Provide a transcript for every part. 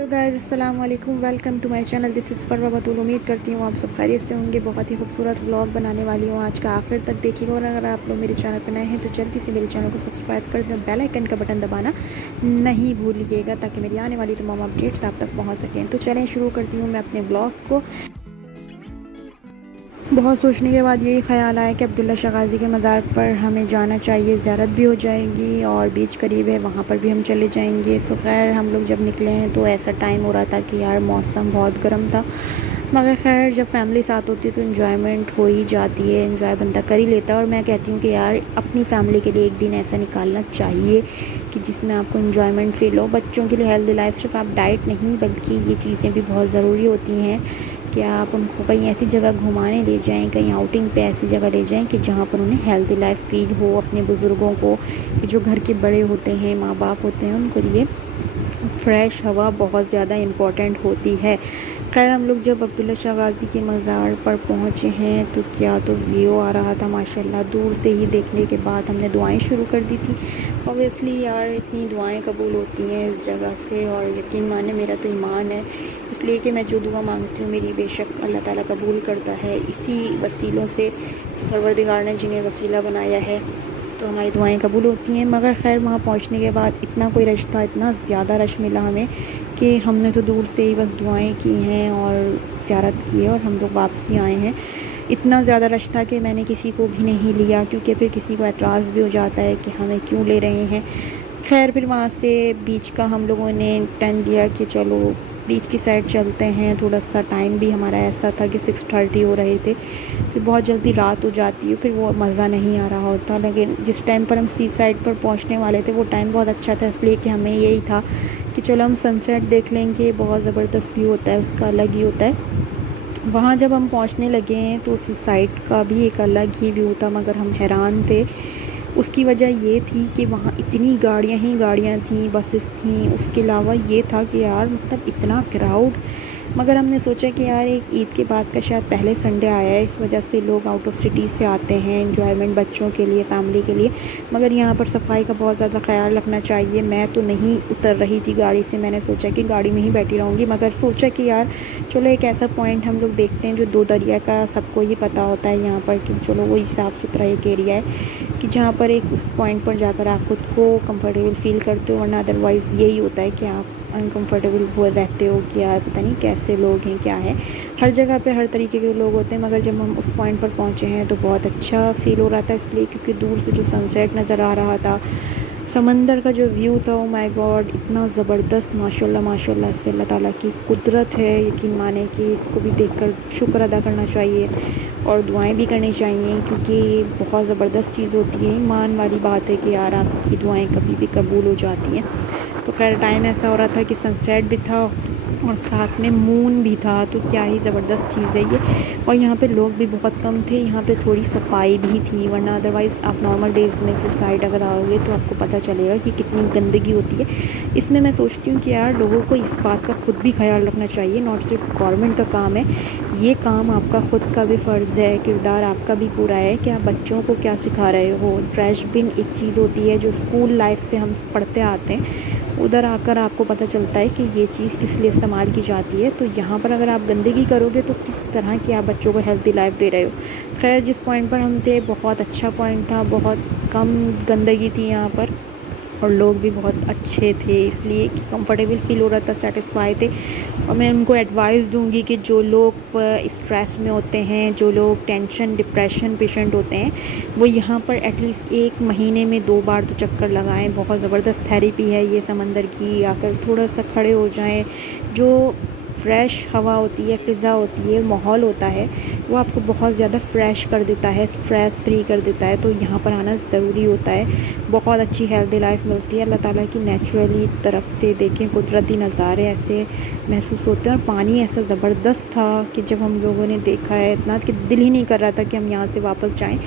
Hello guys, अस्सलाम वालेकुम। Welcome to my channel. This is Farwa Batool. उम्मीद करती हूँ आप सब खैरियत से होंगे। बहुत ही खूबसूरत व्लॉग बनाने वाली हूँ आज का, आखिर तक देखिएगा। और अगर आप लोग मेरे चैनल पर नए हैं तो जल्दी से मेरे चैनल को सब्सक्राइब कर दें, बेल आइकन का बटन दबाना नहीं भूलिएगा ताकि मेरी आने वाली तमाम अपडेट्स आप तक पहुँच सकें। तो चलें शुरू करती हूँ मैं अपने ब्लॉग को। बहुत सोचने के बाद यही ख्याल आया कि अब्दुल्ला शाह गाज़ी के मज़ार पर हमें जाना चाहिए, ज़ियारत भी हो जाएगी और बीच करीब है, वहाँ पर भी हम चले जाएंगे। तो खैर हम लोग जब निकले हैं तो ऐसा टाइम हो रहा था कि यार मौसम बहुत गर्म था, मगर खैर जब फैमिली साथ होती है तो इन्जॉयमेंट हो ही जाती है, इन्जॉय बंदा कर ही लेता है। और मैं कहती हूँ कि यार अपनी फैमिली के लिए एक दिन ऐसा निकालना चाहिए कि जिसमें आपको इन्जॉयमेंट फ़ील हो। बच्चों के लिए हेल्दी लाइफ, सिर्फ आप डाइट नहीं बल्कि ये चीज़ें भी बहुत ज़रूरी होती हैं कि आप उनको कहीं ऐसी जगह घुमाने ले जाएं, कहीं आउटिंग पे ऐसी जगह ले जाएं कि जहाँ पर उन्हें हेल्दी लाइफ फ़ील हो। अपने बुज़ुर्गों को, कि जो घर के बड़े होते हैं, माँ बाप होते हैं, उनके लिए फ्रेश हवा बहुत ज़्यादा इम्पॉर्टेंट होती है। खैर हम लोग जब अब्दुल्ला शाह गाज़ी के मज़ार पर पहुँचे हैं तो क्या तो व्यू आ रहा था माशाल्लाह। दूर से ही देखने के बाद हमने दुआएं शुरू कर दी थी। ऑब्वियसली यार इतनी दुआएं कबूल होती हैं इस जगह से, और यकीन माने मेरा तो ईमान है इसलिए कि मैं जो दुआ मांगती हूँ मेरी बेशक अल्लाह ताला कबूल करता है। इसी वसीलों से, परवरदिगार ने जिन्हें वसीला बनाया है, तो हमारी दुआएं कबूल होती हैं। मगर खैर वहाँ पहुँचने के बाद इतना कोई रश था, इतना ज़्यादा रश मिला हमें कि हमने तो दूर से ही बस दुआएं की हैं और ज़ियारत की है और हम लोग वापसी आए हैं। इतना ज़्यादा रश था कि मैंने किसी को भी नहीं लिया, क्योंकि फिर किसी को एतराज़ भी हो जाता है कि हमें क्यों ले रहे हैं। खैर फिर वहाँ से बीच का हम लोगों ने टर्न लिया कि चलो बीच की साइड चलते हैं। थोड़ा सा टाइम भी हमारा ऐसा था कि 6:30 हो रहे थे, फिर बहुत जल्दी रात हो जाती है, फिर वो मज़ा नहीं आ रहा होता। लेकिन जिस टाइम पर हम सी साइड पर पहुंचने वाले थे वो टाइम बहुत अच्छा था, इसलिए कि हमें यही था कि चलो हम सनसेट देख लेंगे। बहुत ज़बरदस्त व्यू होता है, उसका अलग ही होता है। वहाँ जब हम पहुंचने लगे हैं तो उसी साइड का भी एक अलग ही व्यू था, मगर हम हैरान थे। उसकी वजह ये थी कि वहाँ इतनी गाड़ियाँ ही गाड़ियाँ थीं, बसेस थीं। उसके अलावा ये था कि यार मतलब इतना क्राउड। मगर हमने सोचा कि यार एक ईद के बाद का शायद पहले संडे आया है, इस वजह से लोग आउट ऑफ सिटी से आते हैं एंजॉयमेंट बच्चों के लिए, फैमिली के लिए। मगर यहाँ पर सफाई का बहुत ज़्यादा ख्याल रखना चाहिए। मैं तो नहीं उतर रही थी गाड़ी से, मैंने सोचा कि गाड़ी में ही बैठी रहूँगी। मगर सोचा कि यार चलो एक ऐसा पॉइंट हम लोग देखते हैं जो दो दरिया का सबको ये पता होता है यहाँ पर, कि चलो वही साफ़ सुथरा एक एरिया है कि जहाँ पर एक उस पॉइंट पर जाकर आप खुद को कंफर्टेबल फ़ील करते हो। वरना अदरवाइज़ यही होता है कि आप अनकंफर्टेबल हो रहते हो कि यार पता नहीं कैसे लोग हैं, क्या है। हर जगह पे हर तरीके के लोग होते हैं, मगर जब हम उस पॉइंट पर पहुँचे हैं तो बहुत अच्छा फ़ील हो रहा था, इसलिए क्योंकि दूर से जो सनसेट नज़र आ रहा था, समंदर का जो व्यू था, ओ माय गॉड इतना ज़बरदस्त। माशाल्लाह माशाल्लाह से अल्लाह ताला की कुदरत है, यकीन माने कि इसको भी देखकर शुक्र अदा करना चाहिए और दुआएं भी करनी चाहिए, क्योंकि ये बहुत ज़बरदस्त चीज़ होती है। ईमान वाली बात है कि यार आपकी दुआएं कभी भी कबूल हो जाती हैं। तो खैर टाइम ऐसा हो रहा था कि सनसेट भी था और साथ में मून भी था, तो क्या ही ज़बरदस्त चीज़ है ये। और यहाँ पे लोग भी बहुत कम थे, यहाँ पे थोड़ी सफाई भी थी, वरना अदरवाइज़ आप नॉर्मल डेज़ में से साइड अगर आओगे तो आपको पता चलेगा कि कितनी गंदगी होती है। इसमें मैं सोचती हूँ कि यार लोगों को इस बात का खुद भी ख्याल रखना चाहिए, नॉट सिर्फ गवर्नमेंट का काम है, ये काम आपका खुद का भी फ़र्ज़ है, किरदार आपका भी पूरा है कि आप बच्चों को क्या सिखा रहे हो। ट्रैश बिन एक चीज़ होती है जो स्कूल लाइफ से हम पढ़ते आते हैं, उधर आकर आपको पता चलता है कि ये चीज़ किस लिए इस्तेमाल की जाती है। तो यहाँ पर अगर आप गंदगी करोगे तो किस तरह की आप बच्चों को हेल्दी लाइफ दे रहे हो। खैर जिस पॉइंट पर हम थे बहुत अच्छा पॉइंट था, बहुत कम गंदगी थी यहाँ पर और लोग भी बहुत अच्छे थे, इसलिए कि कंफर्टेबल फ़ील हो रहा था, सेटिस्फाई थे। और मैं उनको एडवाइस दूंगी कि जो लोग स्ट्रेस में होते हैं, जो लोग टेंशन डिप्रेशन पेशेंट होते हैं, वो यहाँ पर एटलीस्ट 1 महीने में 2 बार तो चक्कर लगाएं। बहुत ज़बरदस्त थेरेपी है ये समंदर की, आकर थोड़ा सा खड़े हो जाएं। जो फ्रेश हवा होती है, फ़िज़ा होती है, माहौल होता है, वो आपको बहुत ज़्यादा फ्रेश कर देता है, स्ट्रेस फ्री कर देता है। तो यहाँ पर आना ज़रूरी होता है। बहुत अच्छी हेल्दी लाइफ मिलती है अल्लाह ताला की नेचुरली तरफ से। देखें कुदरती नज़ारे ऐसे महसूस होते हैं और पानी ऐसा ज़बरदस्त था कि जब हम लोगों ने देखा है इतना कि दिल ही नहीं कर रहा था कि हम यहाँ से वापस जाएं।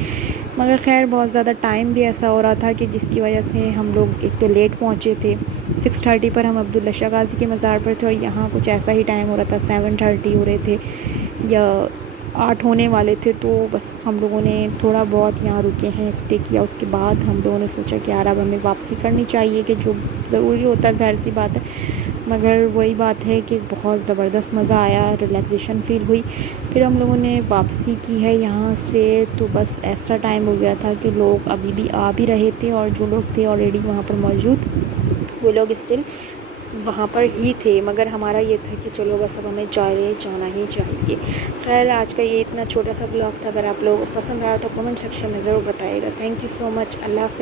मगर खैर बहुत ज़्यादा टाइम भी ऐसा हो रहा था कि जिसकी वजह से हम लोग एक तो लेट पहुँचे थे। 6:30 पर हम अब्दुल्ला शाह गाज़ी के मज़ार पर थे और यहाँ कुछ ऐसा ही टाइम हो रहा था, 7:30 हो रहे थे या 8 होने वाले थे। तो बस हम लोगों ने थोड़ा बहुत यहाँ रुके हैं, स्टे किया। उसके बाद हम लोगों ने सोचा कि यार अब हमें वापसी करनी चाहिए, कि जो ज़रूरी होता है, ज़ाहिर सी बात है। مگر وہی بات ہے کہ بہت زبردست مزہ آیا، ریلیکسیشن فیل ہوئی۔ پھر ہم لوگوں نے واپسی کی ہے یہاں سے، تو بس ایسا ٹائم ہو گیا تھا کہ لوگ ابھی بھی آ بھی رہے تھے، اور جو لوگ تھے آلریڈی وہاں پر موجود وہ لوگ اسٹل وہاں پر ہی تھے، مگر ہمارا یہ تھا کہ چلو بس اب ہمیں جانا ہی چاہیے۔ خیر آج کا یہ اتنا چھوٹا سا بلاگ تھا، اگر آپ لوگوں کو پسند آیا تو کمنٹ سیکشن میں ضرور بتائیے گا۔ تھینک یو سو مچ، اللہ حافظ۔